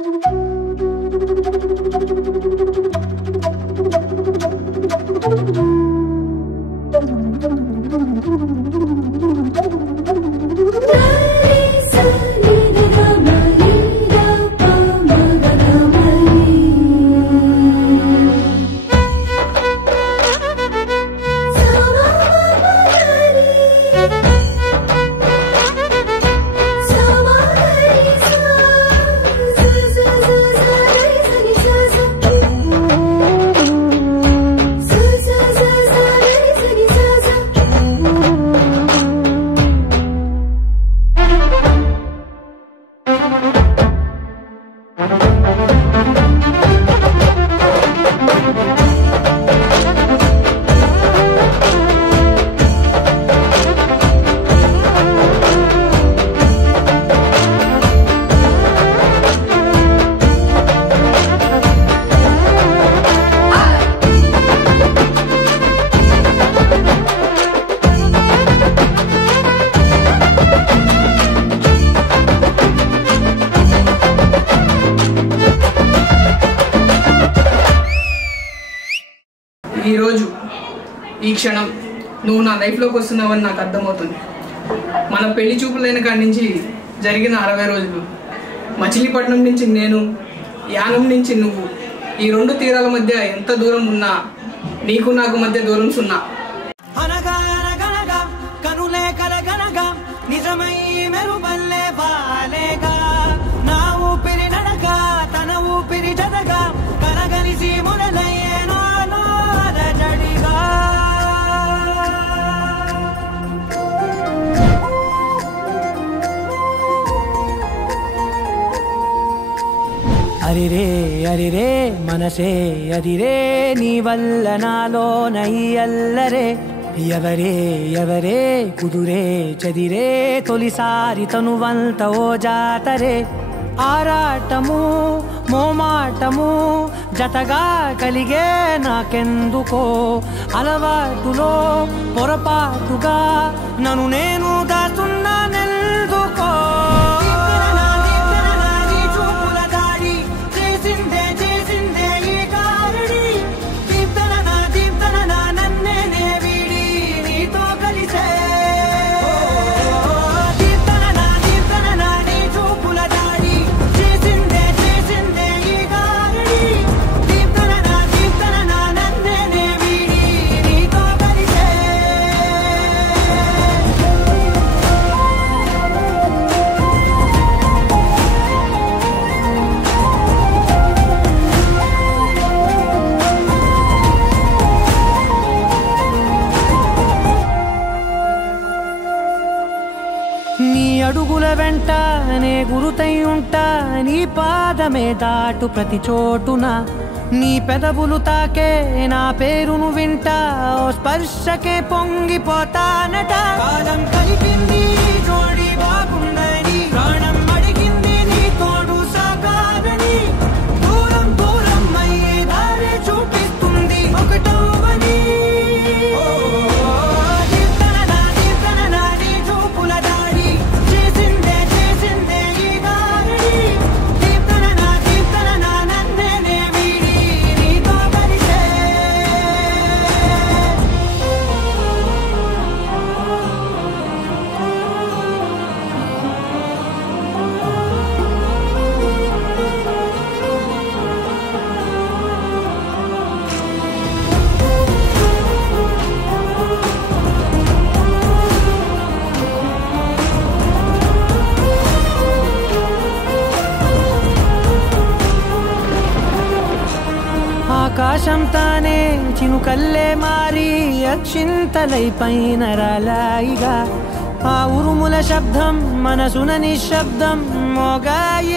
ఈ రోజు ఈ క్షణం నువ్వు నా లైఫ్లోకి వస్తున్నావని నాకు అర్థమవుతుంది. మన పెళ్లి చూపులైన కాడి నుంచి జరిగిన 60 రోజులు, మచిలీపట్నం నుంచి నేను, యానం నుంచి నువ్వు, ఈ రెండు తీరాల మధ్య ఎంత దూరం ఉన్నా నీకు నాకు మధ్య దూరం సున్నా. నిజమై మెరుపల్లే బాలేగా నా ఊపిరి నడక తన ఊపిరి జతగా కలగలిసి మొదలయ్యేనో అలజడిగా. అరిరే అరిరే మనసే అరిరే నీ వల్ల నాలో నై అల్లరే ఎవరే ఎవరే కుదురే చదిరే తొలిసారి తనువంత ఓ జాతరే ఆరాటము మోమాటము జతగా కలిగే నాకెందుకో అలవాటులో పొరపాటుగా నన్ను నేను దాస్తున్నా నెల్దుకో. నీ అడుగుల వెంట నే గురుతై ఉంటా నీ పాదమే దాటు ప్రతి చోటున నీ పెదవులు తాకే నా పేరును వింటా ఓ స్పర్శకే పొంగిపోతానట. కాలం కలిపింది జోడి బాగుందని ప్రాణం అడిగింది నీ తోడు సాగాలని దూరం దూరం అయ్యే దారి చూపిస్తుంది ఒకటవని. ఆకాశం తానే చినుకల్లే మారి అక్షింతలై పైన రాలాయిగా ఆ ఉరుముల శబ్దం మనసున నిశ్శబ్దం మోగాయి